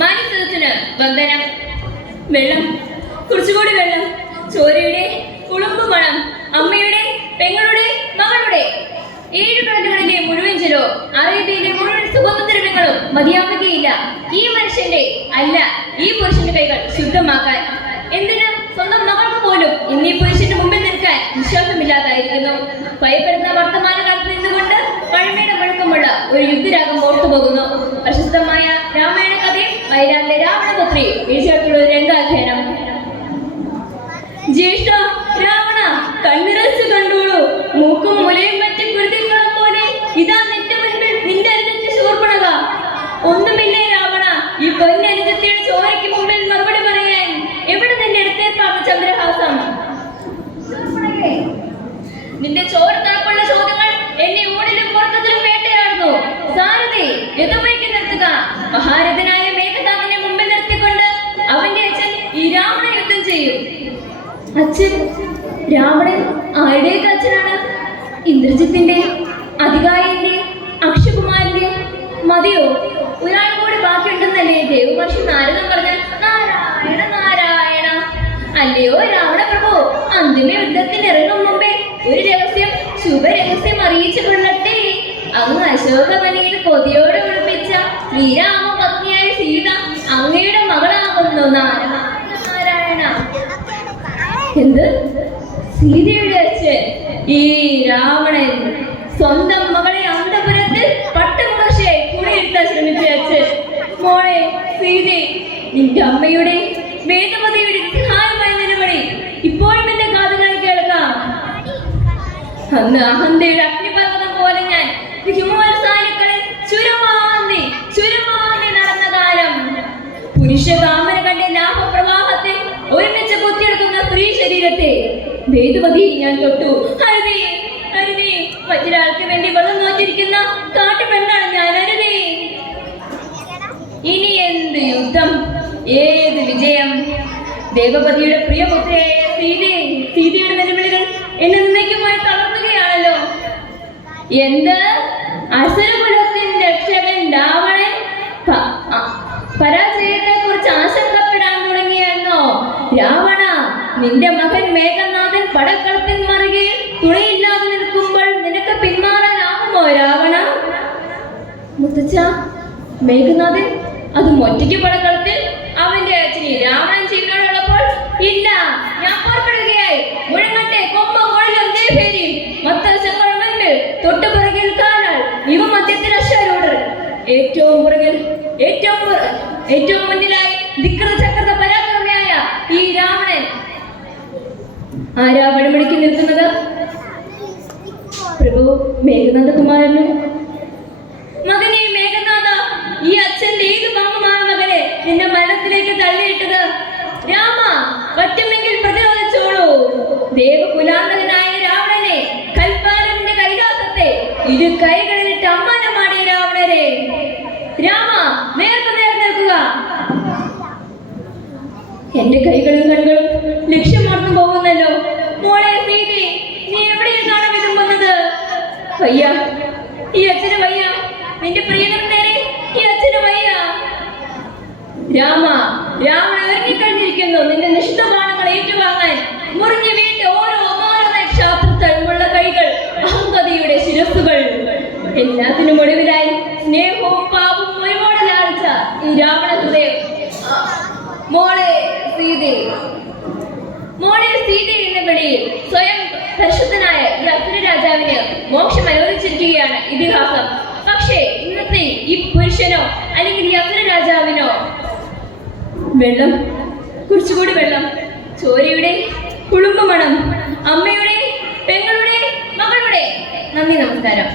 മാനസത്തിന് വന്ദനം. വെള്ളം, കുറച്ചുകൂടി വെള്ളം. ചോരയുടെ ഉളുമ്പ് മണം, അമ്മയുടെ, പെങ്ങളുടെ, മകളുടെ. 7 കടലുകളിലെ മുഴുവൻ ജലോ, അറേബ്യയിലെ മുഴുവൻ സുഗന്ധദ്രവ്യങ്ങളും മതിയാവുകയില്ല ഈ മനുഷ്യന്റെ, അല്ല ഈ പുരുഷന്റെ കൈകൾ ശുദ്ധമാക്കാൻ. എന്തിന്? സ്വന്തം മകൾക്ക് പോലും ഇന്നീ പുരുഷന്റെ മുമ്പിൽ നിൽക്കാൻ വിശ്വാസമില്ലാതായിരിക്കുന്നു. ഭയപ്പെടുന്ന വർത്തമാനകാലത്ത് നിന്നുകൊണ്ട് പഴമയുടെ മുഴക്കമുള്ള ഒരു യുദ്ധരാഗം ഓർത്തുപോകുന്നു. പ്രശസ്തമായ രാമായണ കഥയും വൈരാന്റെ രാവണപുത്രി എഴുതിയിട്ടുള്ള ഒരു രംഗാധ്യയനം. ജ്യേഷ്ഠ രാവണ, കണ്ണിറച്ച് കണ്ടോളൂ. മൂക്കും മുലയും മറ്റ് കുരുതികളെ പോലെ ഇതാ നിന്റെ മുൻപിൽ നിന്റെ അനുജത്തി ശൂർപ്പണഖ. ഒന്നുമില്ലേ രാവണ, ഈ പൊന്നനുജത്തിയുടെ ചോരയ്ക്ക് മുമ്പിൽ മറുപടി പറയാൻ എവിടെ നിന്റെ അടുത്തേപ്പാണ് ചന്ദ്രഹാസം? നിന്റെ ചോര തണുപ്പുള്ള ചോദ്യങ്ങൾ എന്നെ ഊണിലും പുറത്തതിലും വേട്ടയാടുന്നു. സാരഥി, യുദ്ധമയക്ക് നിർത്തുക. മഹാരഥനായ മേഘനാഥനെ മുമ്പിൽ നിർത്തിക്കൊണ്ട് അവന്റെ അച്ഛൻ ഈ രാവണ യുദ്ധം ചെയ്യും. അച്ഛൻ? രാവണൻ ആരുടെയൊക്കെ അച്ഛനാണ്? ഇന്ദ്രജിത്തിന്റെ, അധികായന്റെ, അക്ഷകുമാരന്റെ? മതിയോ? ഒരാൾ കൂടി ബാക്കിയുണ്ടെന്നല്ലേ ദേവമഹർഷി നാരദൻ പറഞ്ഞ? നാരായണ നാരായണ. അല്ലയോ രാവണ പ്രഭു, അന്തിമ യുദ്ധത്തിന് ഇറങ്ങും മുമ്പേ ഒരു രഹസ്യം, ശുഭരഹസ്യം അറിയിച്ചു കൊള്ളട്ടെ. അങ്ങ് അശോകവനിയിൽ കൊതിയോടെ ഒളിപ്പിച്ച ശ്രീരാമ പത്നിയായ സീത അങ്ങയുടെ മകളാകുന്നു. നാരായണ. എന്ത്? സീതയുടെ അച്ഛൻ ഈ രാവണൻ സ്വന്തം മകളെ അന്തപുരത്തിൽ പട്ടമഹർഷിയായി കുടിയിരുത്താൻ ശ്രമിച്ച അച്ഛൻ. മോളെ സീതേ, നിന്റെ അമ്മയുടെ, വേദവതിയുടെ സഹായമായ നിലപടി ഇപ്പോഴും എന്റെ കാതുകളിൽ കേൾക്കാം. അന്ന് അഹന്തയുടെ അഗ്നിപർവ്വതം പോലെ ഞാൻ ഹിമവത്സാനുക്കളിൽ ചുരമാന്തി നടന്ന കാലം. പുരുഷകാമനകളുടെ ലാഭപ്രവാഹത്തെ ഒരുമിച്ച് കുത്തിയെടുക്കുന്ന സ്ത്രീ ശരീരത്തെ വേദവതി ഞാൻ തൊട്ടു. അരുതേ, അരുതേ, മറ്റൊരാൾക്ക് വേണ്ടി വെള്ളം നോക്കിയിരിക്കുന്ന കാട്ടുപെണ്ണാണ് ഞാൻ. അരുതേ. ഇനി എന്ത് യുദ്ധം, ഏത് വിജയം? ദേവപതിയുടെ പ്രിയപുത്രിയായ സീതയുടെ നിലവിളികൾ എന്നെ നിന്നേക്കുമായി തളർത്തുകയാണല്ലോ. എന്ത്? അസുരകുലത്തിൻ രക്ഷകൻ രാവണൻ പരാജയത്തെ കുറിച്ച് ആശങ്കപ്പെടാൻ തുടങ്ങിയായിരുന്നോ? രാവണ, നിന്റെ മകൻ മേഘനാഥൻ പടക്കളത്തിൽ മറുകയിൽ തുണയില്ലാതെ നിൽക്കുമ്പോൾ നിനക്ക് പിന്മാറാനാവുമോ രാവണ? മുത്തച്ഛ, മേഘനാഥൻ അതും ഒറ്റയ്ക്ക് പടക്കളത്തിൽ? അവന്റെ അച്ഛനെ രാവണൻ ജീവനോടുള്ളപ്പോൾ? ഇല്ല, ഞാൻ പുറപ്പെടുകയായി. മുഴങ്ങട്ടെ കൊമ്പും കൊഴിലും ദേവേരിയും. മത്തവശങ്ങൾ മുൻപിൽ, തൊട്ടുപിറകിൽ കാലാൾ, ഇവ മധ്യത്തിൽ അശ്വരൂഢർ. ഏറ്റവും മുന്നിലായി വിക്രചക്രത പരാക്രമിയായ ഈ രാവണൻ. ആരാ വഴിമണിക്ക് നിൽക്കുന്നത്? പ്രഭു, മേഘനാഥ കുമാരനും. മകനെ മേഘനാഥ, ഈ അച്ഛന്റെ ഏത് പാപമാണ് മകനെ നിന്റെ മരണത്തിലേക്ക് തള്ളിയിട്ടത്? രാമ, പറ്റുമെങ്കിൽ പ്രതിരോധിച്ചോളൂ. ദേവകുലാന്തകനായ രാവണനെ, കൽപ്പാലന്റെ കൈലാസത്തെ ഇരു കൈകളിലിട്ട് അമ്മാനമാടിയ രാവണരെ. രാമ, നേർക്കു നേർ നിൽക്കുക. എന്റെ കൈകളും കണ്ണുകളും ലക്ഷ്യം മറന്നു പോകുന്നല്ലോ. മോളെ സീതി, നീ എവിടെയാണ് വിരുമ്പുന്നത്? വയ്യ, ഈ അച്ഛന് വയ്യ. നിന്റെ പ്രിയനും നേരെ ഈ അച്ഛന് വയ്യ. രാവണ ഒരുങ്ങിക്കഴിഞ്ഞിരിക്കുന്നു നിന്റെ നിഷ്ഠബാണങ്ങൾ ഏറ്റുവാങ്ങാൻ. മുറിഞ്ഞു വീട്ട് ഓരോ ക്ഷാത്രത്തഴുമുള്ള കൈകൾ, അഹങ്കതയുടെ ശിരസ്സുകൾ. എല്ലാത്തിനും ഒടുവിലായി സ്നേഹവും പാപവും ഒരുപാട് ലാളിച്ച ഈ രാവണ ഹൃദയം. മോളെ സീത എന്ന വിളിയിൽ സ്വയം പരിശുദ്ധനായ ഈ അസുര രാജാവിന് മോക്ഷം അനുവദിച്ചിരിക്കുകയാണ് ഇതിഹാസം. പക്ഷേ ഇന്നത്തെ ഈ പുരുഷനോ അല്ലെങ്കിൽ ഈ അസുര രാജാവിനോ? വെള്ളം, കുറച്ചുകൂടി വെള്ളം. ചോരയുടെ കുടുംബമണം, അമ്മയുടെ, പെങ്ങളുടെ, മകളുടെ. നന്ദി, നമസ്കാരം.